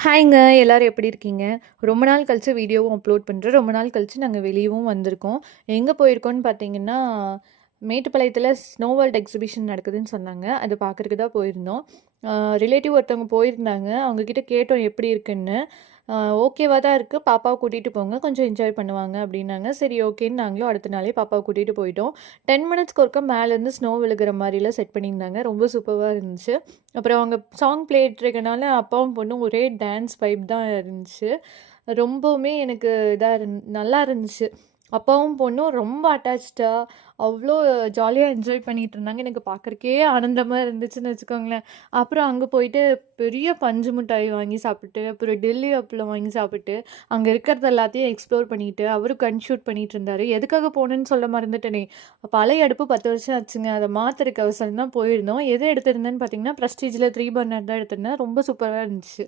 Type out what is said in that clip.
ஹாய்ங்க. எல்லாரும் எப்படி இருக்கீங்க? ரொம்ப நாள் கழிச்சு வீடியோவும் அப்லோட் பண்றேன். ரொம்ப நாள் கழிச்சு நாங்க வெளியவும் வந்திருக்கோம். எங்க போயிருக்கோம்னு பார்த்தீங்கன்னா, மேட்டுப்பாளையத்தில ஸ்னோ வேர்ல்ட் எக்ஸிபிஷன் நடக்குதுன்னு சொன்னாங்க. அது பார்க்கறக்கு தான் போயிருந்தோம். அ ரிலேட்டிவ் ஒருத்தவங்க போயிருந்தாங்க. அவங்க கிட்ட கேட்டோம் எப்படி இருக்குன்னு. ஓகேவா தான் இருக்கு. பாப்பாவ கூட்டிட்டு போங்க. கொஞ்சம் என்ஜாய் பண்ணுவாங்க அப்டின்னாங்க. சரி ஓகேன்னு நாங்களும் அடுத்த நாளே பாப்பாவ கூட்டிட்டு போயிட்டோம். 10 மினிட்ஸ்க்கு ஒருக்கா மேலேருந்து ஸ்னோ விழுகிற மாரிலாம் செட் பண்ணியிருந்தாங்க. ரொம்ப சூப்பரா இருந்துச்சு. அப்புறம் அவங்க சாங் ப்ளே இருக்கனால அப்பாவும் பொண்ணும் ஒரே டான்ஸ் வைப் தான் இருந்துச்சு. ரொம்பவுமே எனக்கு நல்லா இருந்துச்சு. அப்பாவும் பொண்ணும் ரொம்ப அட்டாச்டா அவ்ளோ ஜாலியா என்ஜாய் பண்ணிட்டு இருந்தாங்க. எனக்கு பார்க்கறக்கே ஆனந்தமா இருந்துச்சுன்னு வச்சுக்கோங்களேன். அப்புறம் அங்க போயிட்டு பெரிய பஞ்சு மிட்டாய் வாங்கி சாப்பிட்டு, அப்புறம் டெல்லி அப்பளம் வாங்கி சாப்பிட்டு, அங்க இருக்கிறது எல்லாத்தையும் எக்ஸ்ப்ளோர் பண்ணிட்டு, அவரும் கன் ஷூட் பண்ணிட்டு இருந்தாரு. எதுக்காக போனேன்னு சொல்ல மறந்துட்டேனே! பழைய அடுப்பு 10 வருஷம் ஆச்சுங்க. அத மாத்துறதுக்கு அவசரம் தான் போயிருந்தோம். எது எடுத்திருந்தேன்னு பார்த்தீங்கன்னா, பிரஸ்டீஜ்ல 3 பர்னர் தான் எடுத்திருந்தேன். ரொம்ப சூப்பரா இருந்துச்சு.